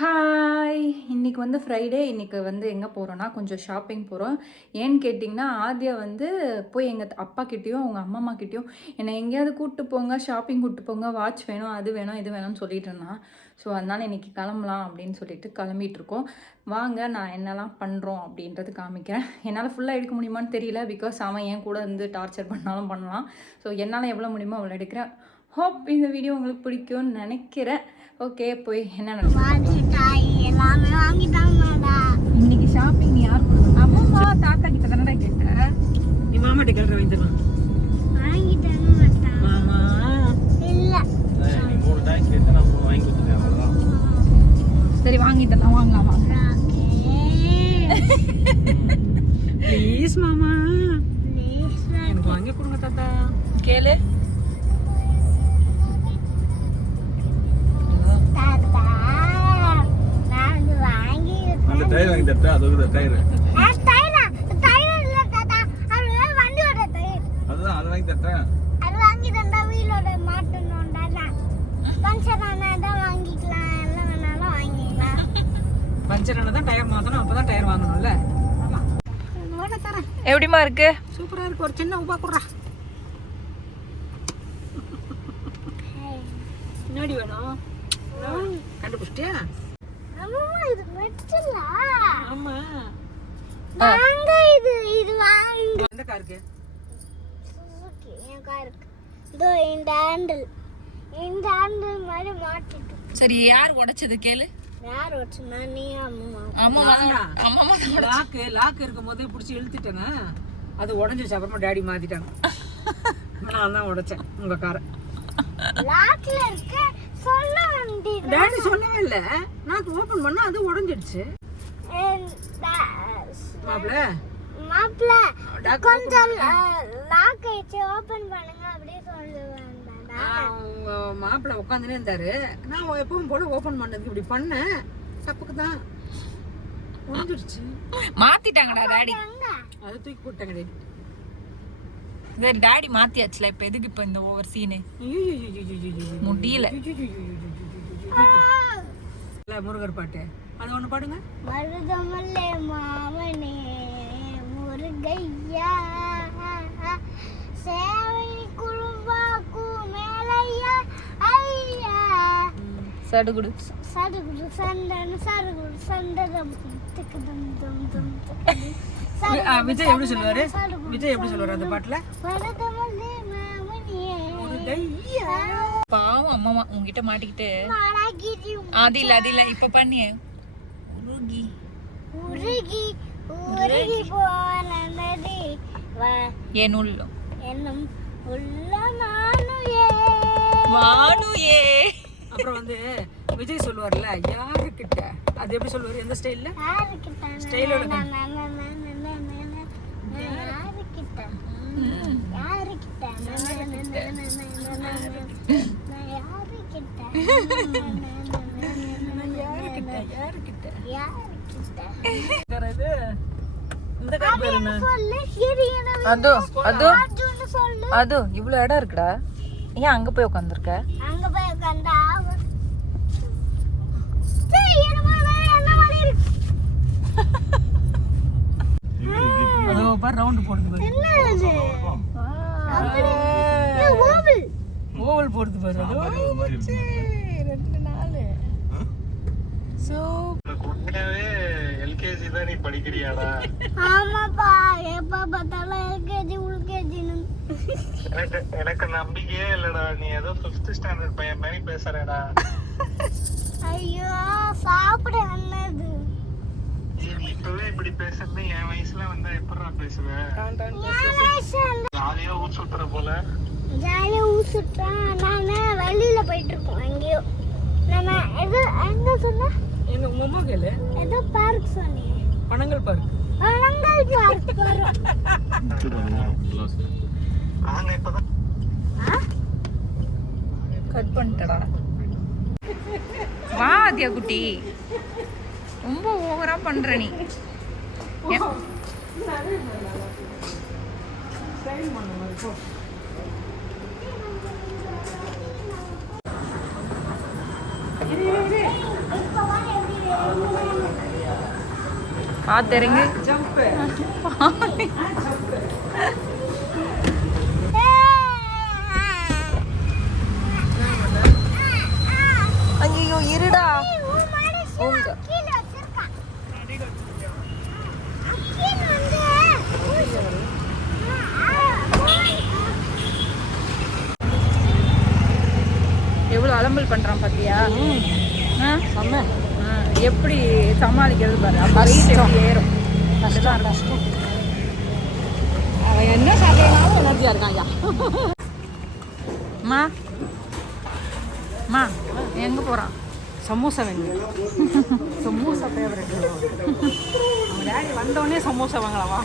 Hi! இன்னைக்கு வந்து Friday. இன்னைக்கு வந்து எங்கே போகிறோன்னா, கொஞ்சம் ஷாப்பிங் போகிறோம். ஏன்னு கேட்டிங்கன்னா, ஆத்யா வந்து போய் எங்கள் அப்பாக்கிட்டேயும், அவங்க அம்மம்மாக்கிட்டேயும் என்னை எங்கேயாவது கூப்பிட்டு போங்க, ஷாப்பிங் கூப்பிட்டு போங்க, வாட்ச் வேணும், அது வேணும், இது வேணும்னு சொல்லிட்டு இருந்தான். ஸோ அதனால் இன்றைக்கி கிளம்பலாம் அப்படின்னு சொல்லிட்டு கிளம்பிகிட்ருக்கோம். வாங்க நான் என்னெல்லாம் பண்ணுறோம் அப்படின்றது காமிக்கிறேன். என்னால் ஃபுல்லாக எடுக்க முடியுமான்னு தெரியல. பிகாஸ் அவன் என் கூட வந்து டார்ச்சர் பண்ணாலும் பண்ணலாம். ஸோ என்னால் எவ்வளோ முடியுமோ அவ்வளோ எடுக்கிறேன். ஹோப் இந்த வீடியோ உங்களுக்கு பிடிக்கும்னு நினைக்கிறேன். ஓகே, போய் என்ன இன்னைக்கு ஷாப்பிங் நீ யார் கொடுக்கணும்? அம்மா தாத்தா கிட்ட தானடா கேட்ட. நீ மாமா கிட்ட கேள்ற வாங்கிடலாம். மாமா இல்ல நீ மூணு டைம் கேட்டா நான் வாங்கி கொடுத்துட்டேன் அவ்வளவுதான். சரி வாங்கிட்டலாம், வாங்கலாமா? ப்ளீஸ் மாமா, எனக்கு வாங்கி கொடுங்க தாத்தா. கேளு. அந்த டயர் வாங்கி தரட்டா? அது டயர் அதுதான், அது வாங்கி தரட்டா? பஞ்சர் தான் டயர் மாத்தணும், அப்பதான் டயர் வாங்கணும்ல. எப்படிமா இருக்கு? சூப்பரா இருக்கு. ஒரு சின்ன உபா குடுறா. என்னடி வேணும்? கண்டுபிடிச்சிட்டியா? ஆமா. எந்த காருக்கு? சரி, யார் உடைச்சது கேளு. லாக் இருக்கும் போதே பிடிச்சி இழுத்துட்டேங்க. அது உடஞ்சிச்சு. அப்புறமா டாடி மாத்திட்டாங்க. நான் தான் உடைச்சேன் உங்க காரை. டாடி சொல்லவே இல்ல. நான் ஓபன் பண்ணா அது உடைஞ்சிடுச்சு. மாப்ள கொஞ்சம் லாக் ஆயிச்சு, ஓபன் பண்ணுங்க அப்படியே சொல்லுவாங்க. உங்க மாப்பிள்ள உட்காந்துனே இருந்தாரு. நான் எப்பவும் போல ஓபன் பண்ணதுக்கு இப்படி பண்ணேன். தப்புக்கு தான் உடைஞ்சிடுச்சு. மாத்திட்டாங்கடா டாடி. அதை தூக்கி போட்டாங்க டாடி. சரி, டாடி மாத்தியாச்சுல. இப்ப எதுக்கு இப்ப இந்த ஓவர் சீனு? முடியல. முருகர் பாட்டு அது ஒண்ணு பாடுங்க. மருதமல்லே மாமனே முருகையா சேவை குழுவாக்கு மேலையா ஐயா சடுகுடு சடுகுடு சண்டன் சடுகுடு சண்டதம் திக்குதம் தம் தம் விஜய் எப்படி சொல்லுவாரு? விஜய் எப்படி சொல்லுவாரு அந்த பாட்டுல? மருதமல்லே மாமனே முருகையா. பாவம் அம்மா உங்ககிட்ட மாட்டிக்கிட்டு. அது இல்ல இப்ப பண்ணிய உருகி உருகி உருகி போனதடி என்னுள்ள என்னும் உள்ள மானுயே வானுயே. அப்புறம் வந்து விஜய் சொல்லுவார்ல யாருக்கிட்ட, அது எப்படி சொல்லுவாரு? எந்த ஸ்டைல்ல? யாருக்கிட்ட ஸ்டைலோட அது இவ்வளவு இடம் இருக்குடா. ஏன் அங்க போய் உட்காந்துருக்க? அங்க போய் உட்கார்ந்தா ரவுண்ட் போடுது பாரு. ஓவல் போடுது பாரு. எல்கேஜி தான் நீ படிக்கிறியாடா? ஆமாப்பா, எப்ப பார்த்தாலும் எல்கேஜி உள்கேஜின்னு. எனக்கு நம்பிக்கையே இல்லடா. நீ ஏதோ 5th ஸ்டாண்டர்ட் பையன் மாதிரி பேசுறடா. ஐயோ, சாப்பிட வந்தது. இப்பவே இப்படி பேசுறது என் வயசுல வந்து எப்படா பேசுவேன்? ஜாலியா ஊர் சுத்துற போல. ஜாலியா ஊர் சுத்துறோம். நானே வெளியில போயிட்டு இருக்கோம். எங்கேயோ நம்ம எங்க சொன்ன? எங்க உங்க அம்மா கேளு. ஏதோ பார்க் சொன்னீங்க. பனங்கல் பார்க். பனங்கல் பார்க் போறோம். நாங்க இப்பதான் கட் பண்ணிட்டடா. வா ஆத்யா குட்டி, ரொம்ப ஓவரா பண்ற நீ. பார்த்து இறங்கு. ஐயோ இருடா. உங்க எவ்வளோ அலம்பல் பண்ணுறான் பார்த்தியா? செம்ம எப்படி சமாளிக்கிறது பாரு. அப்போ வெயிட் எப்படி ஏறும். கஷ்டம் கஷ்டம். அவன் என்ன சாப்பிட்றனாலும் எனர்ஜியாக இருக்கான் ஐயா. அம்மா அம்மா எங்கே போகிறான்? சமோசா வேணும். சமோசா ஃபேவரட். அவன் டேடி வந்தோடனே சமோசா வாங்கலாமா?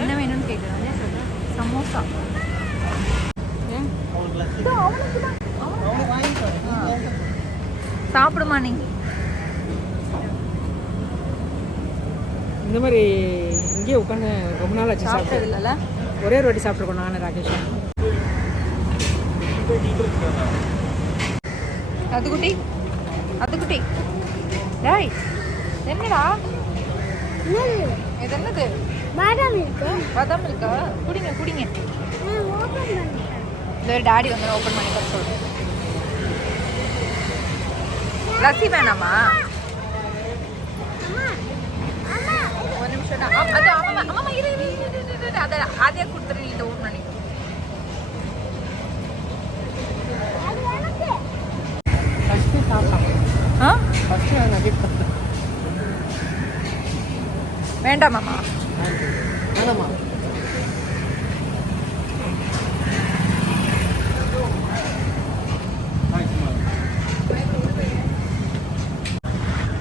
என்ன வேணும்னு கேட்குறேன். சமோசா. சாப்பிடுமா நீ? இந்த மாதிரி இங்கேயே உட்காந்து ரொம்ப நாள் ஆச்சு சாப்பிட்டது சாப்பிட்டது. இல்லைல்ல? ஒரே ஒரு வாட்டி சாப்பிட்ருக்கோம் நான் ராகேஷ். அதுக்குட்டி அதுக்குட்டி டேய் என்னடா இது? என்னது? பாதாம் இருக்கு. பாதாம் இருக்கா? குடிங்க குடிங்க. ஓபன் பண்ணிட்டேன். இந்த டாடி வந்து ஓப்பன் பண்ணி தர சொல்கிறேன். லஸ்ஸி வேணாமா? ஒரு நிமிஷம் அது ஆமாம் ஆமாம் இரு இரு இரு இரு இரு. அதை அதே கொடுத்துரு. நீ இந்த ஓப்பன் பண்ணி அது எனக்கு. ஃபஸ்ட்டு சாப்பிட்டான். ஆ ஃபஸ்ட்டு நான் வேண்டாமாம்மா? வேணாமா?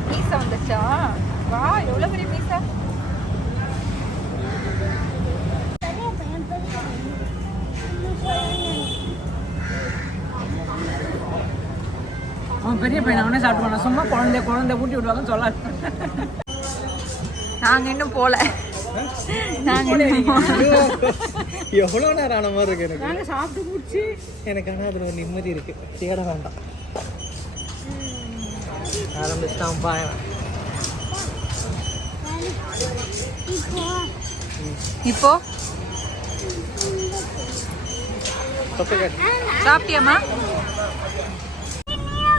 மீசா வந்துச்சா? வா எவ்வளோ பெரிய மீசா. பெரிய பையன் அவன் பெரிய பையன் அவனே சாப்பிட்டு சும்மா குழந்தை ஊட்டி விடுவாங்கன்னு சொல்லாது. நாங்கள் இன்னும் போகல. நாங்கள் எவ்வளோ நேரம் ஆன மாதிரி இருக்கு எனக்கு. நாங்கள் சாப்பிட்டு முடிச்சு எனக்கு ஆனால் அதில் ஒரு நிம்மதி இருக்கு. தேட வேண்டாம். ஆரம்பிச்சிட்டான் பாயன். இப்போ தொப்பை சாப்பிட்டியாம்மா?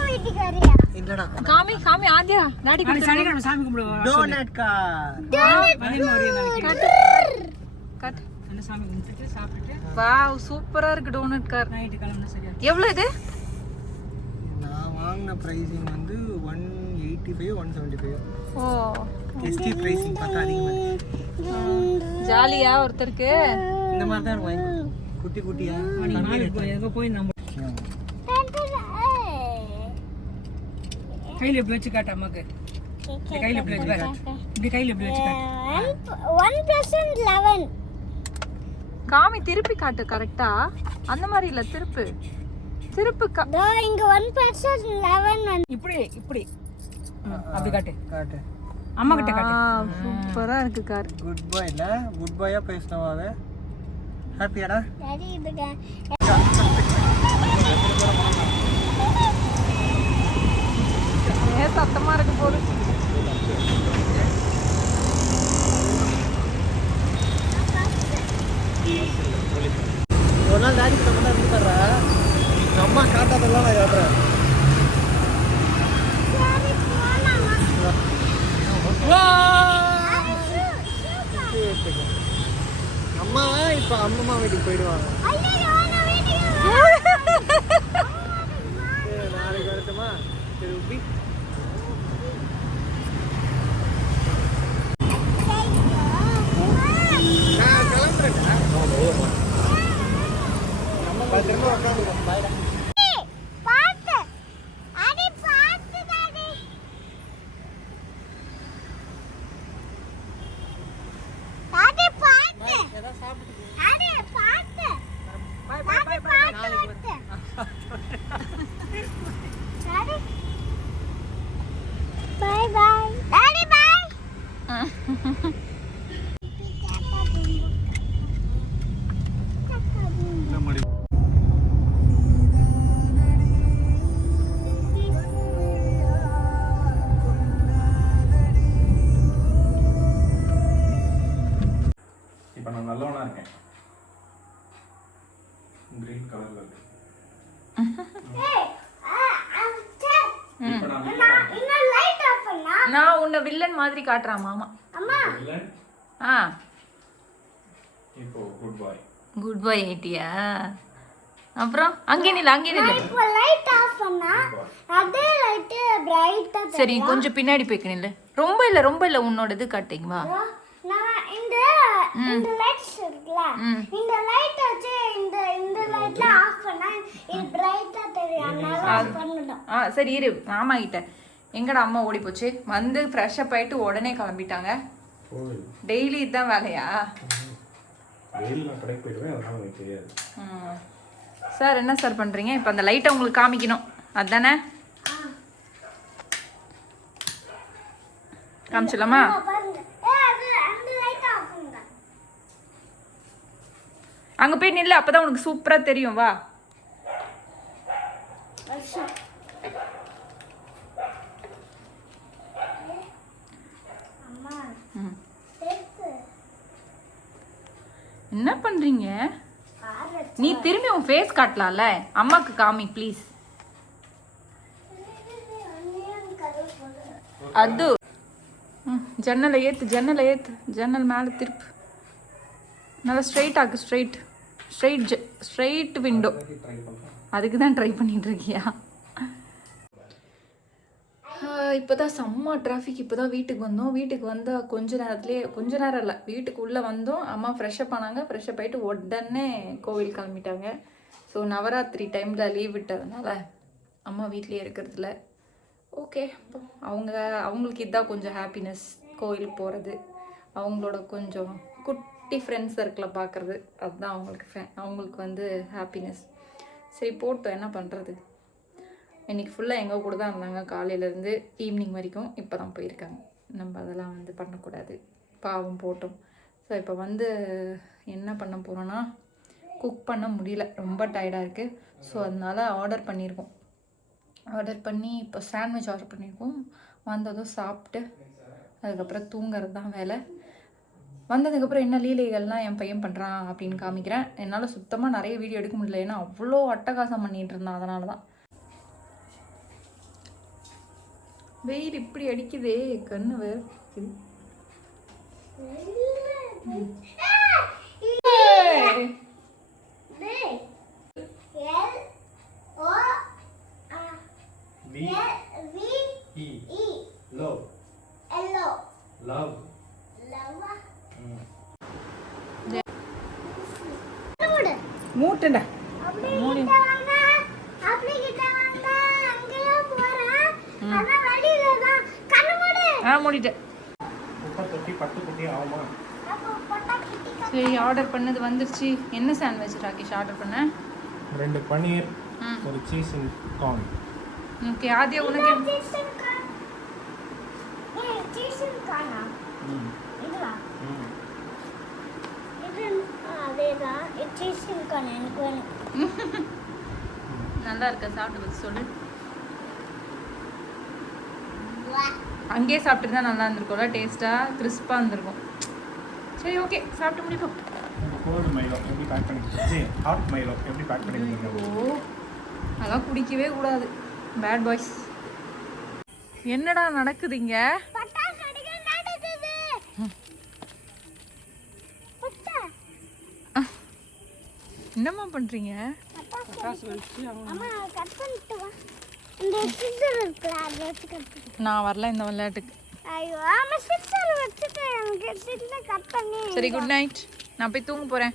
வீட்டுக்காரியா? இல்லடா. காமி காமி ஆதியா டாடி சனிக்கிழமை சாமி கும்பிடுவோம். Donut car. கட். அந்த சாமி கும்பிட்டுட்டு சாப்பிட்டுட்டு வாவ் சூப்பரா இருக்கு டோனட் கார். நைட்டு கிளம்புனா சரியா. எவ்வளவு இது? நான் வாங்கின ப்ரைஸிங் வந்து 185 175. ஓ எஸ்டி ப்ரைஸிங் பார்த்தா அதிகமாக ஜாலியா ஒருத்தருக்கு. இந்த மாதிரி தான் இருக்கும். குட்டி குட்டியா எங்கே போய் நம்ம கையில் எப்படி வச்சு காட்டு அம்மாக்கு. இந்த கையில் எப்படி வச்சு காட்டு. இப்படி கையில் எப்படி வச்சு காட்டு. 1+11. காமி திருப்பி காட்டு கரெக்டா. அந்த மாதிரி இல்ல திருப்பு திருப்பு. இதோ இங்க 1+11 இப்படி இப்படி அப்படி காட்டு. காட்டு. அம்மா கிட்ட காட்டு. சூப்பரா இருக்கு கார். குட் பாய் இல்லை குட் பாயா பேசினவாவே. ஹாப்பியாடா? டாடி இதுக்கு ஏன் சத்தமா இருக்கு போது. ஒரு நாள் டாடி கிட்ட மட்டும் இருந்து தர்றா. அம்மா காட்டாதெல்லாம் நான் காட்டுறேன். அம்மா இப்போ அம்மம்மா வீட்டுக்கு போயிடுவாங்க. சரி, நாளைக்கு வரட்டுமா? சரி உப்பி. நான் கிளம்புறேன்டா. நம்ம பத்திரமா உட்காந்துருக்கோம். பாய்டா. பாத்து அடி பாத்து டாடி டாடி பாத்து ஏதாவது சாப்பிட்டு டாடி பாத்து bye bye bye bye. Daddy daddy இப்போ நான் நல்லவனா இருக்கேன். கிரீன் கலர்ல இருக்கு. இப்போ நான் இன்னும் லைட் ஆஃப் பண்ணா நான் உன்னை வில்லன் மாதிரி காட்டுறான் மாமா. வில்லன். ஆ இப்போ குட் பாய். குட் பாய் ஐட்டியா. அப்புறம் அங்கே நில்லு. இப்போ லைட் ஆஃப் பண்ணா அதே லைட் பிரைட்டா சரி கொஞ்சம் பின்னாடி போய்க்க நில்லு. ரொம்ப இல்ல உன்னோட இது காட்டுங்க வா. நான் இந்த லைட்ஸ் இருக்குல இந்த லைட் வச்சு இந்த லைட்ல ஆஃப் பண்ணா இது பிரைட்டா தெரியும் அதனால ஆஃப் பண்ணணும். சரி இரு மாமா கிட்ட. எங்கடா அம்மா ஓடி போச்சு வந்து ஃப்ரெஷ் அப் ஆயிட்டு உடனே கிளம்பிட்டாங்க. டெய்லி இதுதான் வேலையா? வெயில் நான் கடைக்கு போயிடுவேன், அதனால எனக்கு தெரியாது. சார் என்ன சார் பண்றீங்க? இப்போ அந்த லைட்டை உங்களுக்கு காமிக்கணும் அதானே? காமிச்சலாமா? பாருங்க அது அந்த லைட் ஆஃப் பண்ணுங்க. அங்க போய் நில்லு, அப்பதான் உனக்கு சூப்பரா தெரியும். வா. அம்மா என்ன பண்றீங்க? நீ திரும்பி உன் ஃபேஸ் காட்டலாம்ல. அம்மாக்கு காமி ப்ளீஸ். அது ஜன்னலை ஏத்து ஜன்னல் மேலே திருப்பு. நல்லா ஸ்ட்ரைட் ஆக்கு. Straight window. அதுக்கு தான் ட்ரை பண்ணிட்டு இருக்கியா? இப்போ தான் செம்ம டிராஃபிக். இப்போ தான் வீட்டுக்கு வந்தோம். வீட்டுக்கு வந்தால் கொஞ்ச நேரம் இல்லை, வீட்டுக்கு உள்ளே வந்தோம். அம்மா ஃப்ரெஷ்அப் ஆனாங்க. ஃப்ரெஷ்அப் ஆகிட்டு உடனே கோவில் கிளம்பிட்டாங்க. ஸோ நவராத்திரி டைமில் லீவ் விட்டதுனால அம்மா வீட்லேயே இருக்கிறதுல ஓகே. அவங்களுக்கு இதுதான் கொஞ்சம் ஹாப்பினஸ், கோயில் போகிறது, அவங்களோட கொஞ்சம் குட்டி ஃப்ரெண்ட்ஸ் சர்க்கிளை பார்க்குறது. அதுதான் அவங்களுக்கு வந்து ஹாப்பினஸ். சரி போட்டோம், என்ன பண்ணுறது. இன்றைக்கி ஃபுல்லாக எங்கள் கூட தான் இருந்தாங்க, காலையிலேருந்து ஈவினிங் வரைக்கும். இப்போ தான் போயிருக்காங்க. நம்ம அதெல்லாம் வந்து பண்ணக்கூடாது, பாவம் போட்டோம். ஸோ இப்போ வந்து என்ன பண்ண போகிறோன்னா, குக் பண்ண முடியல, ரொம்ப டயர்டாக இருக்குது. ஸோ அதனால் ஆர்டர் பண்ணி இப்போ சாண்ட்விச் ஆர்டர் பண்ணியிருக்கோம். வந்ததும் சாப்பிட்டு அதுக்கப்புறம் தூங்குறது தான் வேலை. வந்ததுக்கப்புறம் என்ன லீலைகள்லாம் என் பையன் பண்ணுறான் அப்படின்னு காமிக்கிறேன். என்னால் சுத்தமாக நிறைய வீடியோ எடுக்க முடியல, ஏன்னா அவ்வளோ அட்டகாசம் பண்ணிகிட்டு இருந்தான். அதனால தான். வெயில் இப்படி அடிக்குதே, கண்ணு வேறு. மூட்டண்டா மூடிட்டேன். சரி ஆர்டர் பண்ணது வந்துருச்சு. என்ன சாண்ட்விச் ராகேஷ் ஆர்டர் பண்ண? 2 பன்னீர், ஒரு சீஸ் அண்ட் கார்ன். ஓகே ஆதியா உனக்கு நல்லா இருக்கா? சாப்பிட்டு பார்த்து சொல்லு. அங்கேயே சாப்பிட்டு தான் நல்லா இருந்திருக்கும்ல, டேஸ்ட்டாக கிறிஸ்பாக இருந்திருக்கும். சரி ஓகே சாப்பிட்டு முடிப்போம். கோல்டு மைலோ எப்படி பேக் பண்ணி, ஹாட் மைலோ எப்படி பேக் பண்ணிருக்கீங்க? ஓ அதெல்லாம் குடிக்கவே கூடாது, பேட் பாய்ஸ். என்னடா நடக்குதுங்க? என்னம்மா பண்றீங்க? நான் வரல இந்த விளையாட்டுக்கு. சரி குட் நைட். நான் போய் தூங்க போறேன்.